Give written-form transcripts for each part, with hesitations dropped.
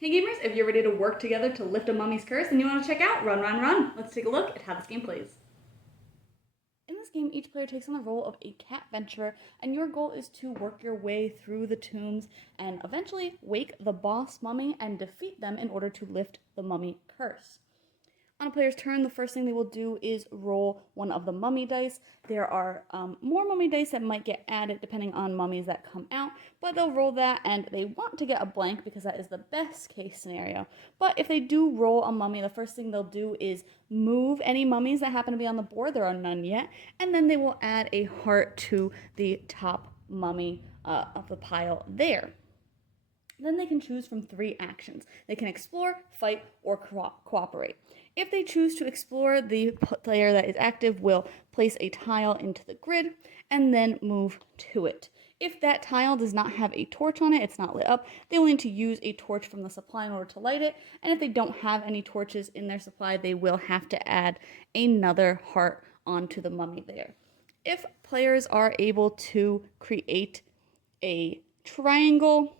Hey gamers, if you're ready to work together to lift a mummy's curse and you want to check out Run Run Run, let's take a look at how this game plays. In this game, each player takes on the role of a cat venturer, and your goal is to work your way through the tombs and eventually wake the boss mummy and defeat them in order to lift the mummy curse. On a player's turn, the first thing they will do is roll one of the mummy dice. There are more mummy dice that might get added depending on mummies that come out, but they'll roll that and they want to get a blank because that is the best case scenario. But if they do roll a mummy, the first thing they'll do is move any mummies that happen to be on the board. There are none yet, and then they will add a heart to the top mummy of the pile there. Then they can choose from 3 actions. They can explore, fight, or cooperate. If they choose to explore, the player that is active will place a tile into the grid and then move to it. If that tile does not have a torch on it, it's not lit up, they will need to use a torch from the supply in order to light it. And if they don't have any torches in their supply, they will have to add another heart onto the mummy there. If players are able to create a triangle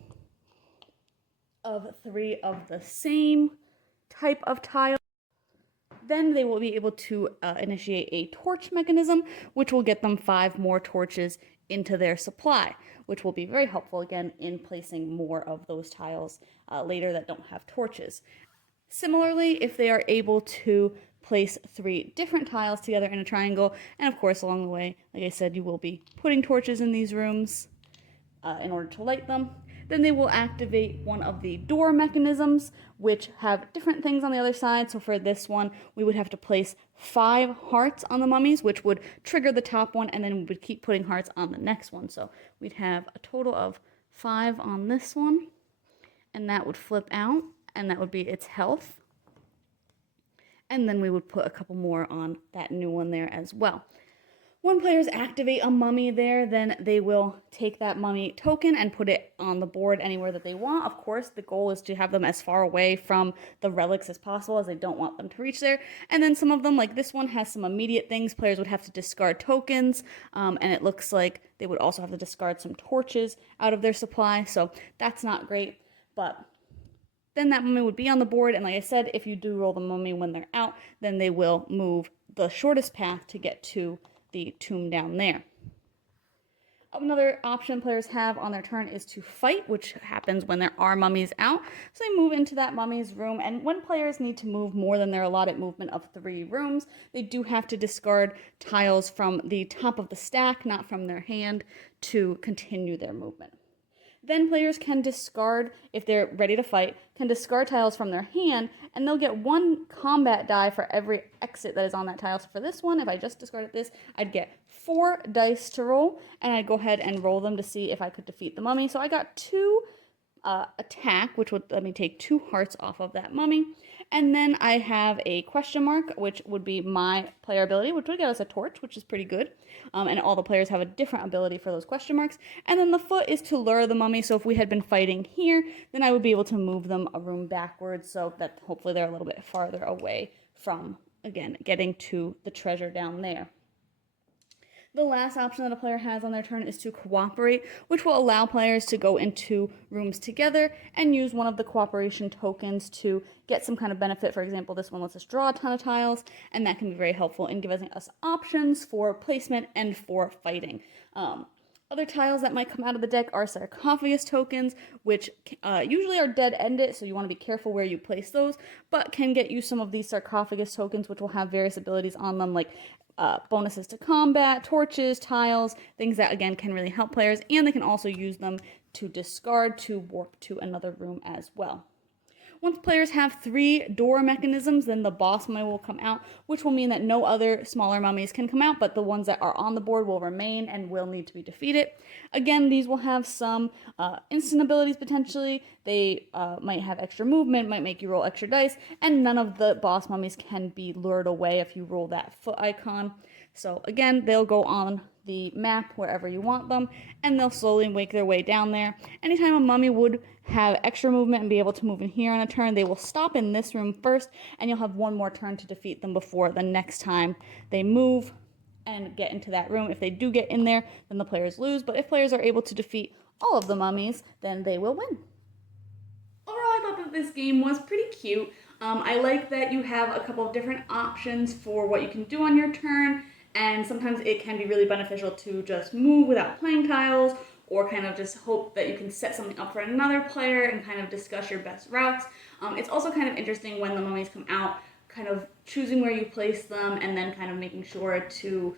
of 3 of the same type of tile, then they will be able to initiate a torch mechanism, which will get them 5 more torches into their supply, which will be very helpful again in placing more of those tiles later that don't have torches. Similarly, if they are able to place 3 different tiles together in a triangle, and of course along the way, like I said, you will be putting torches in these rooms in order to light them, then they will activate one of the door mechanisms, which have different things on the other side. So for this one, we would have to place 5 hearts on the mummies, which would trigger the top one, and then we would keep putting hearts on the next one. So we'd have a total of 5 on this one, and that would flip out, and that would be its health. And then we would put a couple more on that new one there as well. When players activate a mummy there, then they will take that mummy token and put it on the board anywhere that they want. Of course, the goal is to have them as far away from the relics as possible, as they don't want them to reach there. And then some of them, like this one, has some immediate things. Players would have to discard tokens, and it looks like they would also have to discard some torches out of their supply, so that's not great. But then that mummy would be on the board, and like I said, if you do roll the mummy when they're out, then they will move the shortest path to get to the tomb down there. Another option players have on their turn is to fight, which happens when there are mummies out. So they move into that mummy's room, and when players need to move more than their allotted movement of 3 rooms, they do have to discard tiles from the top of the stack, not from their hand, to continue their movement. Then players can discard, if they're ready to fight, can discard tiles from their hand, and they'll get 1 combat die for every exit that is on that tile. So for this one, if I just discarded this, I'd get 4 dice to roll, and I'd go ahead and roll them to see if I could defeat the mummy. So I got 2 attack, which would let me take 2 hearts off of that mummy. And then I have a question mark, which would be my player ability, which would get us a torch, which is pretty good. And all the players have a different ability for those question marks. And then the foot is to lure the mummy. So if we had been fighting here, then I would be able to move them a room backwards so that hopefully they're a little bit farther away from, again, getting to the treasure down there. The last option that a player has on their turn is to cooperate, which will allow players to go into rooms together and use one of the cooperation tokens to get some kind of benefit. For example, this one lets us draw a ton of tiles, and that can be very helpful in giving us options for placement and for fighting. Other tiles that might come out of the deck are sarcophagus tokens, which usually are dead-ended, so you want to be careful where you place those, but can get you some of these sarcophagus tokens, which will have various abilities on them, like bonuses to combat, torches, tiles, things that again can really help players, and they can also use them to discard to warp to another room as well. Once players have 3 door mechanisms, then the boss mummy will come out, which will mean that no other smaller mummies can come out, but the ones that are on the board will remain and will need to be defeated. Again, these will have some instant abilities potentially. They might have extra movement, might make you roll extra dice, and none of the boss mummies can be lured away if you roll that foot icon. So again, they'll go on the map wherever you want them, and they'll slowly make their way down there. Anytime a mummy would have extra movement and be able to move in here on a turn, they will stop in this room first, and you'll have 1 more turn to defeat them before the next time they move and get into that room. If they do get in there, then the players lose, but if players are able to defeat all of the mummies, then they will win. Overall, I thought that this game was pretty cute. I like that you have a couple of different options for what you can do on your turn, and sometimes it can be really beneficial to just move without playing tiles, or kind of just hope that you can set something up for another player and kind of discuss your best routes. It's also kind of interesting when the mummies come out, kind of choosing where you place them and then kind of making sure to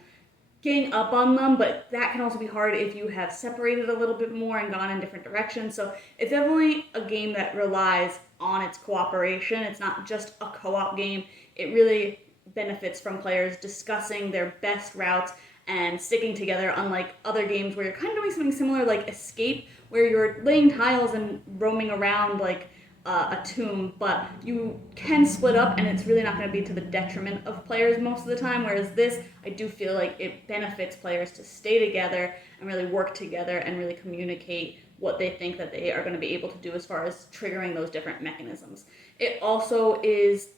gang up on them, but that can also be hard if you have separated a little bit more and gone in different directions. So it's definitely a game that relies on its cooperation. It's not just a co-op game. It really benefits from players discussing their best routes and sticking together, unlike other games where you're kind of doing something similar like Escape, where you're laying tiles and roaming around like a tomb, but you can split up and it's really not going to be to the detriment of players most of the time, whereas this, I do feel like it benefits players to stay together and really work together and really communicate what they think that they are going to be able to do as far as triggering those different mechanisms. It also is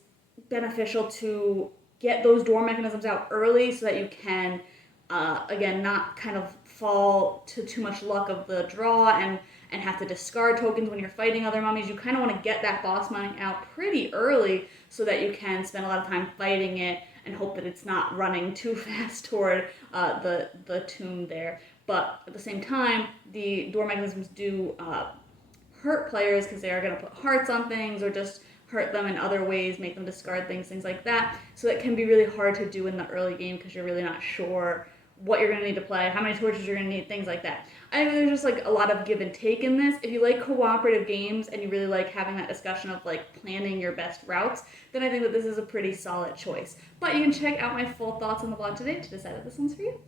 beneficial to get those door mechanisms out early so that you can, again, not kind of fall to too much luck of the draw and have to discard tokens when you're fighting other mummies. You kind of want to get that boss mummy out pretty early so that you can spend a lot of time fighting it and hope that it's not running too fast toward the tomb there. But at the same time, the door mechanisms do hurt players because they are going to put hearts on things or just hurt them in other ways, make them discard things like that. So that can be really hard to do in the early game because you're really not sure what you're going to need to play, how many torches you're going to need, things like that. I think there's just like a lot of give and take in this. If you like cooperative games and you really like having that discussion of like planning your best routes, then I think that this is a pretty solid choice. But you can check out my full thoughts on the blog today to decide if this one's for you.